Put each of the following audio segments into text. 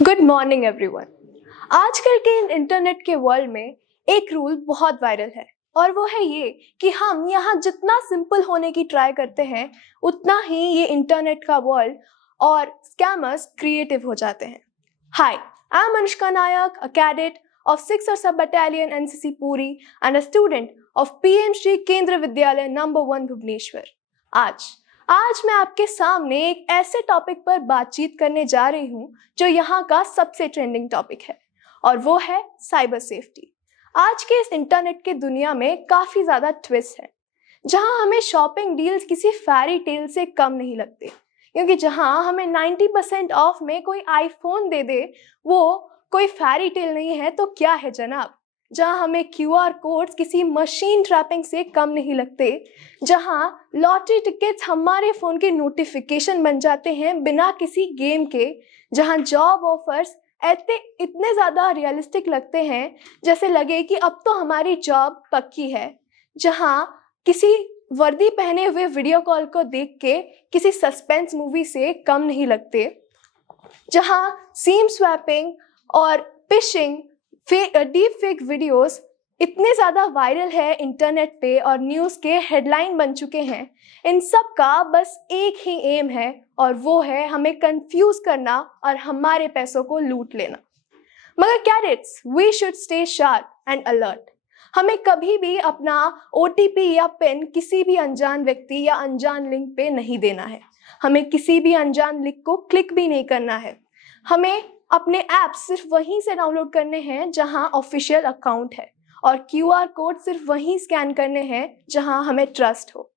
Good morning everyone. आजकल के internet के वर्ल्ड में एक रूल बहुत वायरल है और वो है ये कि हम यहाँ जितना सिंपल होने की ट्राई करते हैं उतना ही ये इंटरनेट का वर्ल्ड और स्कैमर्स क्रिएटिव हो जाते हैं। Hi, I am Anushka Nayak, a cadet of 6th और सब battalion NCC Puri and a student of PM Shri Kendra Vidyalaya number 1 Bhubaneswar. आज मैं आपके सामने एक ऐसे टॉपिक पर बातचीत करने जा रही हूँ जो यहाँ का सबसे ट्रेंडिंग टॉपिक है और वो है साइबर सेफ्टी। आज के इस इंटरनेट के दुनिया में काफ़ी ज़्यादा ट्विस्ट है, जहाँ हमें शॉपिंग डील्स किसी फेरी टेल से कम नहीं लगते, क्योंकि जहाँ हमें 90% ऑफ में कोई आईफोन दे दे वो कोई फेरी टेल नहीं है तो क्या है जनाब। जहाँ हमें QR कोड्स किसी मशीन ट्रैपिंग से कम नहीं लगते, जहाँ लॉटरी टिकट्स हमारे फ़ोन के नोटिफिकेशन बन जाते हैं बिना किसी गेम के, जहाँ जॉब ऑफर्स इतने ज़्यादा रियलिस्टिक लगते हैं जैसे लगे कि अब तो हमारी जॉब पक्की है, जहाँ किसी वर्दी पहने हुए वीडियो कॉल को देख के किसी सस्पेंस मूवी से कम नहीं लगते, जहाँ सीम स्वैपिंग और फिशिंग डीप फेक वीडियोस इतने ज़्यादा वायरल है इंटरनेट पे और न्यूज़ के हेडलाइन बन चुके हैं। इन सब का बस एक ही एम है और वो है हमें कंफ्यूज करना और हमारे पैसों को लूट लेना। मगर cadets, we should stay sharp and alert. हमें कभी भी अपना OTP या पिन किसी भी अनजान व्यक्ति या अनजान लिंक पे नहीं देना है। हमें किसी भी अनजान लिंक को क्लिक भी नहीं करना है। हमें अपने ऐप सिर्फ वहीं से डाउनलोड करने हैं जहां ऑफिशियल अकाउंट है और QR कोड सिर्फ वहीं स्कैन करने हैं जहां हमें ट्रस्ट हो।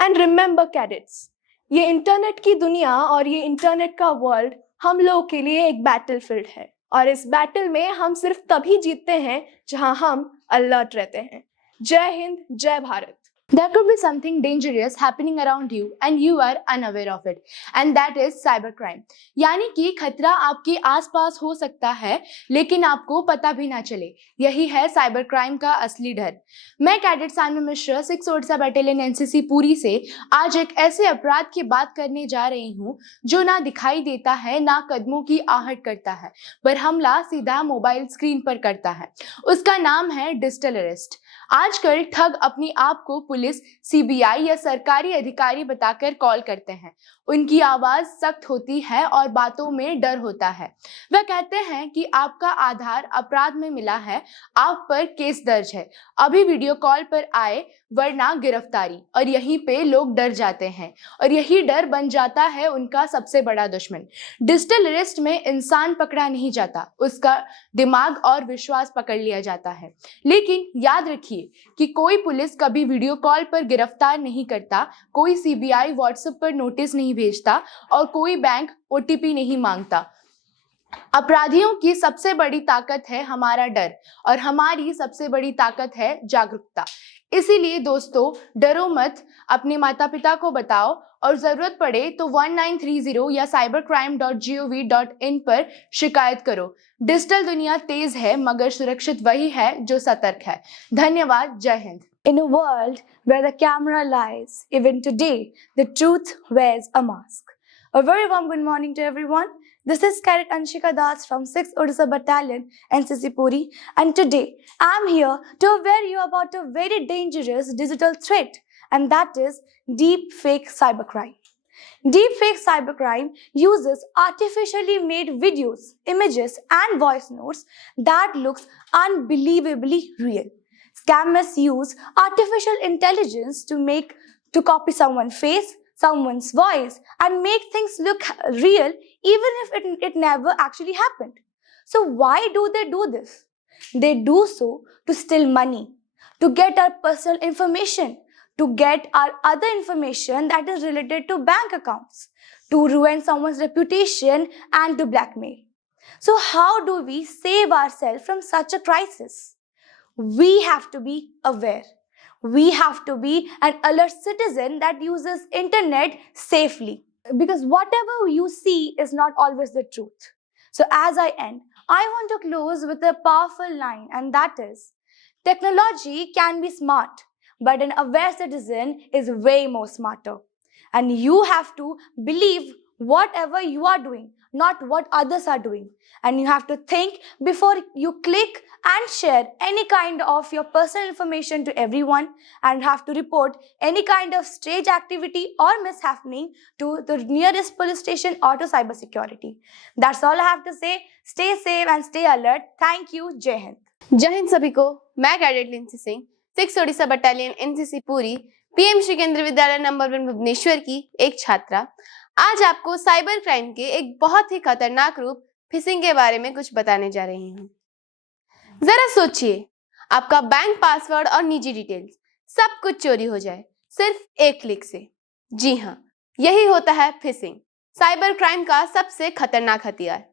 एंड रिमेंबर कैडेट्स, ये इंटरनेट की दुनिया और ये इंटरनेट का वर्ल्ड हम लोगों के लिए एक बैटलफील्ड है और इस बैटल में हम सिर्फ तभी जीतते हैं जहां हम अलर्ट रहते हैं। जय हिंद, जय Bharat. There could be something dangerous happening around you and you are unaware of it, and that is cybercrime. यानी कि खतरा आपके आसपास हो सकता है लेकिन आपको पता भी ना चले। यही है साइबर क्राइम का असली डर। मैं cadet Sanvi Mishra 6 Odisha battalion NCC Puri से आज एक ऐसे अपराध की बात करने जा रही हूँ जो ना दिखाई देता है ना कदमों की आहट करता है, पर हमला सीधा मोबाइल स्क्रीन पर करता है। उसका नाम है डिजिटल अरेस्ट। आजकल ठग अपनी आप को पुलिस, CBI या सरकारी अधिकारी बताकर कॉल करते हैं। उनकी आवाज सख्त होती है और बातों में डर होता है। वह कहते हैं कि आपका आधार अपराध में मिला है, आप पर केस दर्ज है, अभी वीडियो कॉल पर आए वरना गिरफ्तारी। और यहीं पे लोग डर जाते हैं और यही डर बन जाता है उनका सबसे बड़ा दुश्मन। डिजिटल अरेस्ट में इंसान पकड़ा नहीं जाता, उसका दिमाग और विश्वास पकड़ लिया जाता है। लेकिन याद रखिए कि कोई पुलिस कभी वीडियो कॉल पर गिरफ्तार नहीं करता, कोई CBI व्हाट्सएप पर नोटिस नहीं भेजता और कोई बैंक OTP नहीं मांगता। अपराधियों की सबसे बड़ी ताकत है हमारा डर और हमारी सबसे बड़ी ताकत है जागरूकता। इसीलिए दोस्तों, डरो मत, अपने माता पिता को बताओ और जरूरत पड़े तो 1930 या cybercrime.gov.in पर शिकायत करो। डिजिटल दुनिया तेज है मगर सुरक्षित वही है जो सतर्क है। धन्यवाद। जय Hind. In a world where the camera lies, even today, the truth wears a mask. A very warm good morning to everyone. This is Cadet Anshika Das from 6th Odisha Battalion, NCC Puri, and today I'm here to aware you about a very dangerous digital threat, and that is deepfake cybercrime. Deepfake cybercrime uses artificially made videos, images, and voice notes that looks unbelievably real. Scammers use artificial intelligence to copy someone's face, someone's voice, and make things look real even if it never actually happened. So why do they do this? They do so to steal money, to get our personal information, to get our other information that is related to bank accounts, to ruin someone's reputation, and to blackmail. So how do we save ourselves from such a crisis? We have to be aware. We have to be an alert citizen that uses internet safely, because whatever you see is not always the truth. So as I end, I want to close with a powerful line, and that is, technology can be smart, but an aware citizen is way more smarter. And you have to believe whatever you are doing. not what others are doing. And you have to think before you click and share any kind of your personal information to everyone, and have to report any kind of strange activity or mishappening to the nearest police station or to cybersecurity. That's all I have to say. Stay safe and stay alert. Thank you. Jai Hind. जय हिंद सभी को। मैं cadet Linsey Singh, 6 Odisha battalion NCC पूरी, PM Shri केंद्रीय विद्यालय number 1 Bhubaneswar की एक छात्रा, आज आपको साइबर क्राइम के एक बहुत ही खतरनाक रूप फिशिंग के बारे में कुछ बताने जा रही हूँ। जरा सोचिए, आपका बैंक पासवर्ड और निजी डिटेल्स सब कुछ चोरी हो जाए सिर्फ एक क्लिक से। जी हाँ, यही होता है फिशिंग, साइबर क्राइम का सबसे खतरनाक हथियार।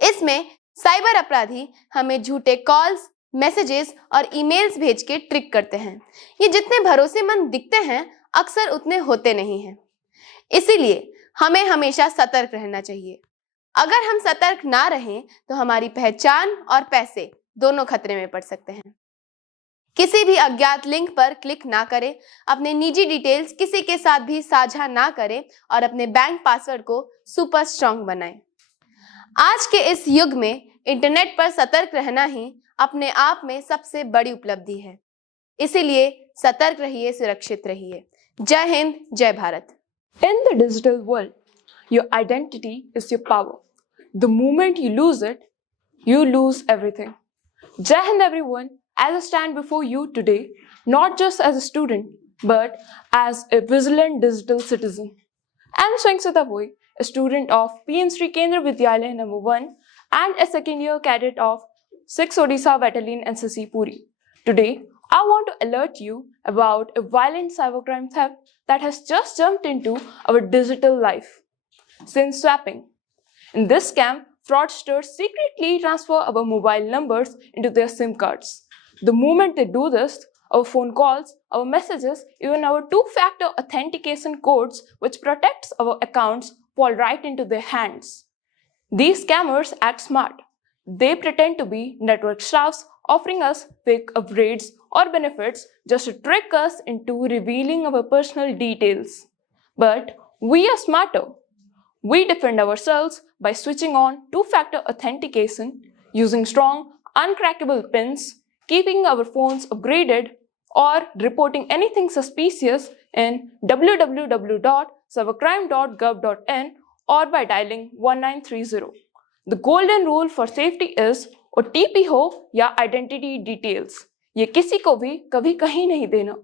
इसमें साइबर अपराधी हमें झूठे कॉल्स, मैसेजेस और ईमेल्स भेज के ट्रिक करते हैं। ये जितने भरोसेमंद दिखते हैं, अक्सर उतने होते नहीं हैं। इसीलिए हमें हमेशा सतर्क रहना चाहिए। अगर हम सतर्क ना रहें तो हमारी पहचान और पैसे दोनों खतरे में पड़ सकते हैं। किसी भी अज्ञात लिंक पर क्लिक ना करें, अपने निजी डिटेल्स किसी के साथ भी साझा ना करें और अपने बैंक पासवर्ड को सुपर स्ट्रॉन्ग बनाएं। आज के इस युग में इंटरनेट पर सतर्क रहना ही अपने आप में सबसे बड़ी उपलब्धि है। इसीलिए सतर्क रहिए, सुरक्षित रहिए। जय हिंद, जय Bharat. In the digital world, your identity is your power. The moment you lose it, you lose everything. Jai Hind everyone, as I stand before you today, not just as a student, but as a vigilant digital citizen. I'm Swangsita Boy, a student of PM Sri Kendra Vidyalaya number 1 and a second year cadet of 6 Odisha Battalion NCC Puri. Today, I want to alert you about a violent cybercrime theft that has just jumped into our digital life. SIM swapping. In this scam, fraudsters secretly transfer our mobile numbers into their SIM cards. The moment they do this, our phone calls, our messages, even our two-factor authentication codes, which protects our accounts, fall right into their hands. These scammers act smart. They pretend to be network staffs, offering us fake upgrades or benefits just to trick us into revealing our personal details. But we are smarter. We defend ourselves by switching on two-factor authentication, using strong, uncrackable PINs, keeping our phones upgraded, or reporting anything suspicious in www.cybercrime.gov.in or by dialing 1930. The golden rule for safety is OTP हो या identity details, ये किसी को भी कभी कहीं नहीं देना।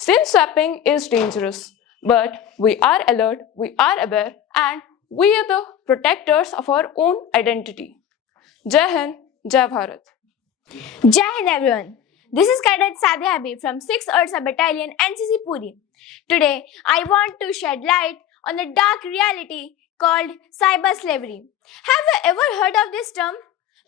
SIM swapping is dangerous, but we are alert, we are aware, and we are the protectors of our own identity. Jai Hind, Jai Bharat. Jai Hind everyone. This is Cadet Sadia Habib from 6th Ursa Battalion NCC Puri. Today, I want to shed light on a dark reality called cyber slavery. Have you ever heard of this term?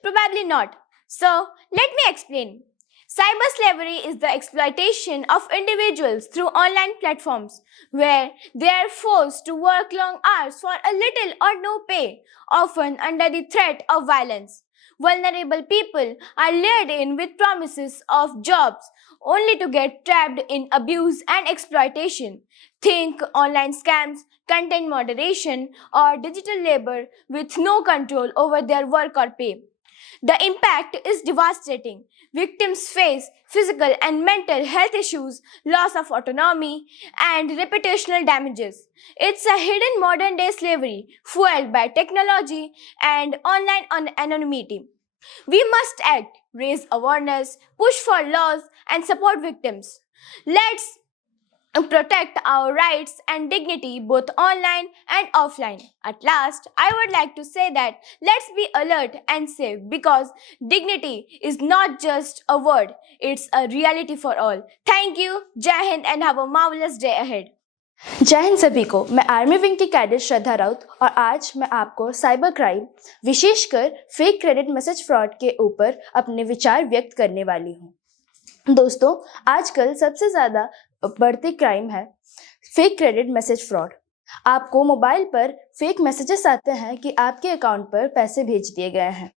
Probably not. So, let me explain. Cyber slavery is the exploitation of individuals through online platforms where they are forced to work long hours for a little or no pay, often under the threat of violence. Vulnerable people are lured in with promises of jobs only to get trapped in abuse and exploitation. Think online scams, content moderation, or digital labor with no control over their work or pay. The impact is devastating. Victims face physical and mental health issues, loss of autonomy, and reputational damages. It's a hidden modern-day slavery fueled by technology and online anonymity. We must act, raise awareness, push for laws, and support victims. Let's protect our rights and dignity both online and offline. At last, I would like to say that let's be alert and safe, because dignity is not just a word, it's a reality for all. Thank you, Jai Hind, and have a marvelous day ahead. जय हिंद सभी को। मैं army wing की cadet श्रद्धा राउत और आज मैं आपको cyber crime, विशेषकर फेक क्रेडिट मैसेज फ्रॉड के ऊपर अपने विचार व्यक्त करने वाली हूँ। दोस्तों, आजकल सबसे ज़्यादा बढ़ती क्राइम है फेक क्रेडिट मैसेज फ्रॉड। आपको मोबाइल पर फेक मैसेजेस आते हैं कि आपके अकाउंट पर पैसे भेज दिए गए हैं।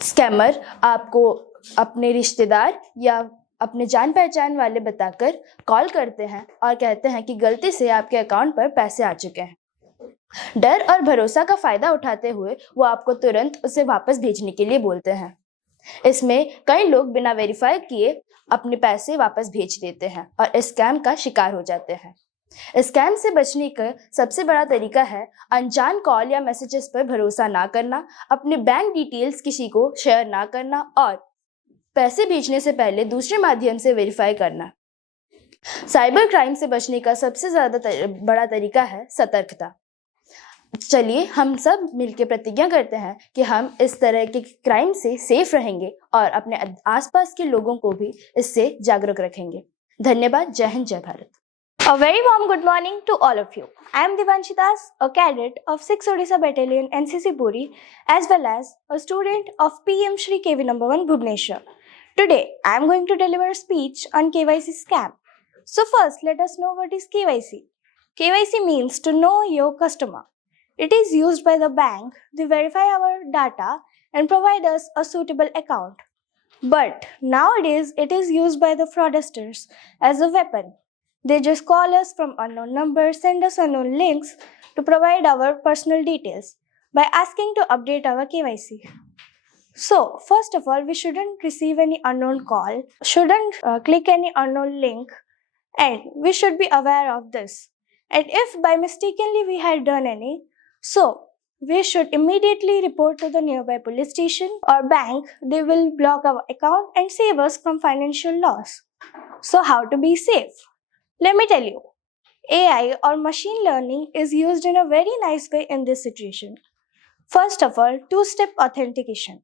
स्कैमर आपको अपने रिश्तेदार या अपने जान पहचान वाले बताकर कॉल करते हैं और कहते हैं कि गलती से आपके अकाउंट पर पैसे आ चुके हैं। डर और भरोसा का फायदा उठाते हुए वो आपको तुरंत उसे वापस भेजने के लिए बोलते हैं। इसमें कई लोग बिना वेरीफाई किए अपने पैसे वापस भेज देते हैं और स्कैम का शिकार हो जाते हैं। स्कैम से बचने का सबसे बड़ा तरीका है अनजान कॉल या मैसेजेस पर भरोसा ना करना, अपने बैंक डिटेल्स किसी को शेयर ना करना और पैसे भेजने से पहले दूसरे माध्यम से वेरीफाई करना। साइबर क्राइम से बचने का सबसे बड़ा तरीका है सतर्कता। चलिए हम सब मिलकर प्रतिज्ञा करते हैं कि हम इस तरह के क्राइम से सेफ रहेंगे और अपने आसपास के लोगों को भी इससे जागरूक रखेंगे। धन्यवाद। जय हिंद, जय Bharat. A very warm good morning to all of you. I am Divanshi Das, a cadet of 6th Odisha Battalion NCC Puri, as well as a student of PM Shri KV number 1 Bhubaneswar. Today, I am going to deliver a speech on KYC scam. So first, let us know what is KYC. KYC means to know your customer. It is used by the bank to verify our data and provide us a suitable account. But nowadays, it is used by the fraudsters as a weapon. They just call us from unknown numbers, send us unknown links to provide our personal details by asking to update our KYC. So, first of all, we shouldn't receive any unknown call, shouldn't click any unknown link, and we should be aware of this. And if by mistakenly we had done any, so we should immediately report to the nearby police station or bank. They will block our account and save us from financial loss. So, how to be safe? Let me tell you, AI or machine learning is used in a very nice way in this situation. First of all, two-step authentication,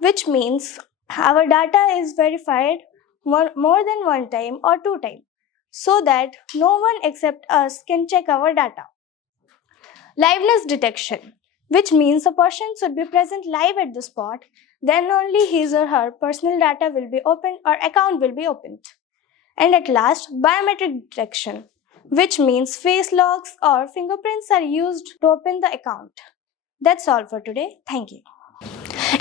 which means our data is verified more than one time or two times, so that no one except us can check our data. Liveness detection, which means a person should be present live at the spot, then only his or her personal data will be opened or account will be opened. And at last, biometric detection, which means face locks or fingerprints are used to open the account. That's all for today. Thank you.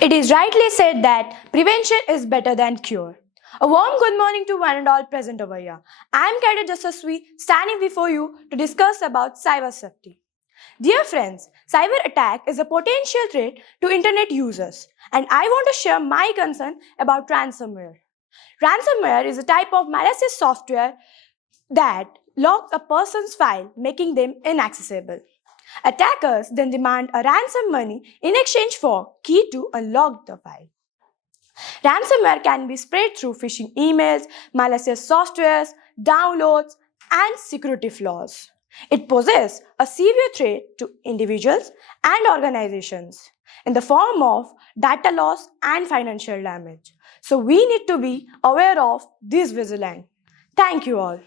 It is rightly said that prevention is better than cure. A warm good morning to one and all present over here. I am Cadet Jasaswi, standing before you to discuss about cyber safety. Dear friends, cyber attack is a potential threat to internet users, and I want to share my concern about ransomware. Ransomware is a type of malicious software that locks a person's file, making them inaccessible. Attackers then demand a ransom money in exchange for key to unlock the file. Ransomware can be spread through phishing emails, malicious softwares, downloads, and security flaws. It poses a severe threat to individuals and organizations in the form of data loss and financial damage. So we need to be aware of this vigilant. Thank you all.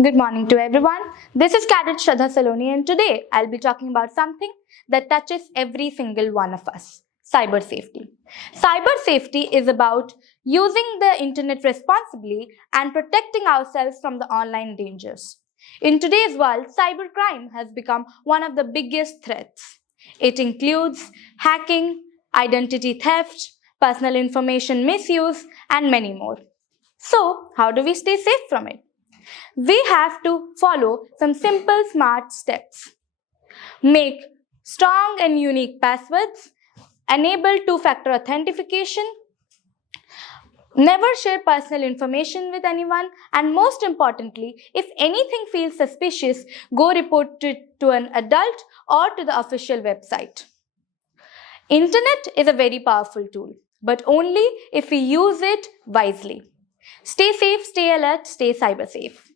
Good morning to everyone. This is Cadet Shraddha Saloni, and today I'll be talking about something that touches every single one of us: cyber safety. Cyber safety is about using the internet responsibly and protecting ourselves from the online dangers. In today's world, cybercrime has become one of the biggest threats. It includes hacking, identity theft, personal information misuse, and many more. So, how do we stay safe from it? We have to follow some simple, smart steps. Make strong and unique passwords, enable two-factor authentication, never share personal information with anyone, and most importantly, if anything feels suspicious, go report it to an adult or to the official website. Internet is a very powerful tool, but only if we use it wisely. Stay safe, stay alert, stay cyber safe.